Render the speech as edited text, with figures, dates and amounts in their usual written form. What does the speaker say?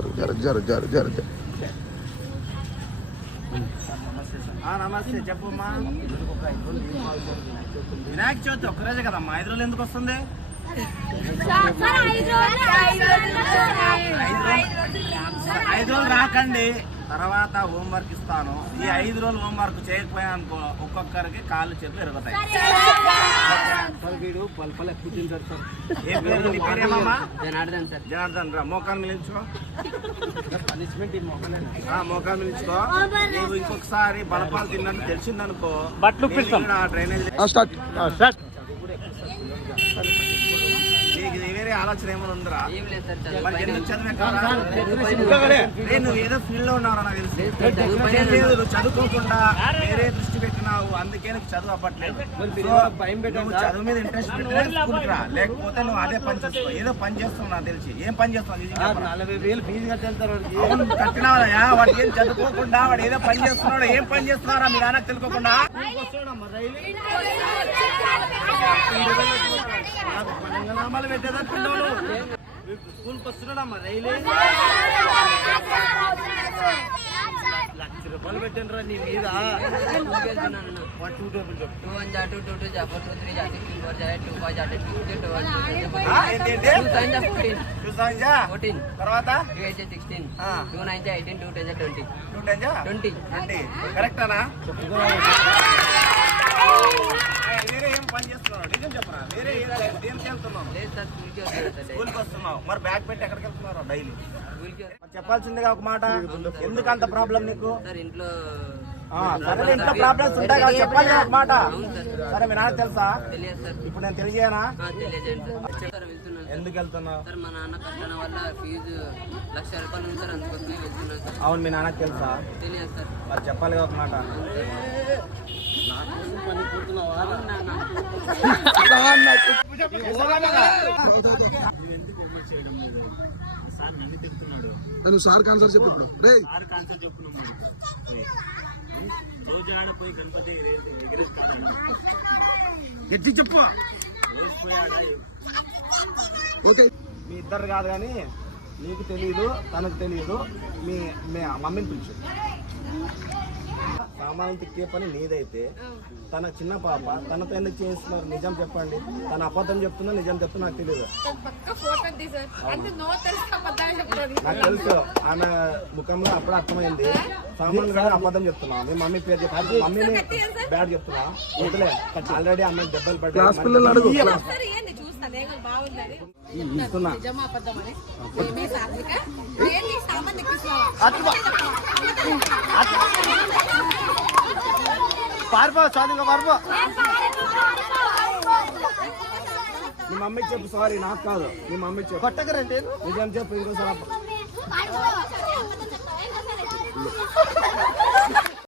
జరు జరు జరు జరు. నమస్తే చెప్పమ్మా. వినాయక చవితి ఒక్కరోజే కదమ్మా, 5 రోజులు ఎందుకు వస్తుంది? 5 రోజులు రాకండి, తర్వాత హోంవర్క్ ఇస్తాను. ఈ 5 రోజులు హోంవర్క్ చేయకపోయా అనుకో, ఒక్కొక్కరికి కాళ్ళు చేతులు ఎరుగుతాయి. ఏ పేరు? నీ పేరేమమ్మా? జనార్దన్ రా. మోకాలు మిలించుకో, మోకాలు మిలించుకో. నువ్వు ఇంకొకసారి బలపాలు తిన్నట్టు తెలిసిందనుకో, డ్రైనేజ్ వేరే ఆలోచన ఏమైనా ఉందిరా? మరి ఎందుకు చదివే నువ్వు ఏదో ఫీల్డ్ లో ఉన్నావు నాకు తెలిసి. నువ్వు చదువుకోకుండా వేరే దృష్టి పెట్టినావు, అందుకే నీకు చదువు అవ్వట్లేదు. నువ్వు చదువు మీద ఇంట్రెస్ట్ పెట్టినా స్కూల్కి రా, లేకపోతే నువ్వు అదే పని చేస్తావు. ఏదో పని చేస్తావు నాకు తెలిసి. ఏం పని చేస్తావు? 40,000 ఫీజు కట్టినావా? వాడు ఏం చదువుకోకుండా వాడు ఏదో పని చేస్తున్నాడు. ఏం పని చేస్తున్నారా మీ నాన్నకు తెలుసుకోకుండా? పంగనామాలు పెట్టేదనుకున్నాను. స్కూల్కి వస్తున్నాడమ్మా రైలు. 1,00,000 రూపాయలు పెట్టండి రా నీ మీద. 2 టేబుల్ చెప్పు. 2 1 2 2 2 4 2 3 4 4 2 5 2 14 తర్వాత 2 8 16 2 9 18 2 10 20 2 10 20 కరెక్టేనా? వేరే ఏం పని చేస్తున్నావు? నిజం చెప్పరా? వేరే దేనికి వెళ్తున్నావు? స్కూల్కి వస్తున్నావు. మరి బ్యాగ్ పెట్టి ఎక్కడికి వెళ్తున్నావు డైలీ? చెప్పాల్సిందిగా ఒక మాట. ఎందుకు అంత ప్రాబ్లం నీకు? ఇంట్లో ప్రాబ్లమ్స్ ఉంటాయి కదా, చెప్పాలి ఒక మాట. సరే మీ నాన్న తెలుసా? ఇప్పుడు నేను తెలియజేయనా? ఎందుకు వెళ్తున్నావు? అవును, మీ నాన్నకు తెలుసా? మరి చెప్పాలి ఒక మాట. నువ్వు సార్ ఆన్సర్ చెప్పు. ఇప్పుడు రోజు ఆడపోయి గణపతి ఎట్టి చెప్పు. ఓకే, మీ ఇద్దరు కాదు కానీ నీకు తెలియదు, తనకు తెలియదు. మీ మమ్మీని పిలిచు. సామాన్లు తిక్కే పని నీదైతే తన చిన్న పాప తనతో ఎందుకు చేస్తున్నారు? నిజం చెప్పండి. తన అబద్ధం చెప్తున్నా నిజం చెప్తున్నా నాకు తెలియదు. నాకు తెలుసు, ఆమె ముఖంలో అప్పుడు అర్థమైంది. సామాన్లు కానీ అబద్ధం చెప్తున్నా. మీ మమ్మీ పేరు చెప్పి మమ్మీని బ్యాడ్ చెప్తున్నా. వదిలే, ఆల్రెడీ అమ్మాయి దెబ్బలు పడ్డాయి. పారిపో, చదువుగా పారిపో. మీ మమ్మీ చెప్పు. సారీ, నాకు కాదు, మీ మమ్మీ చెప్పు. కొట్టకరండి, నిజం చెప్పు. ఇంకోసారి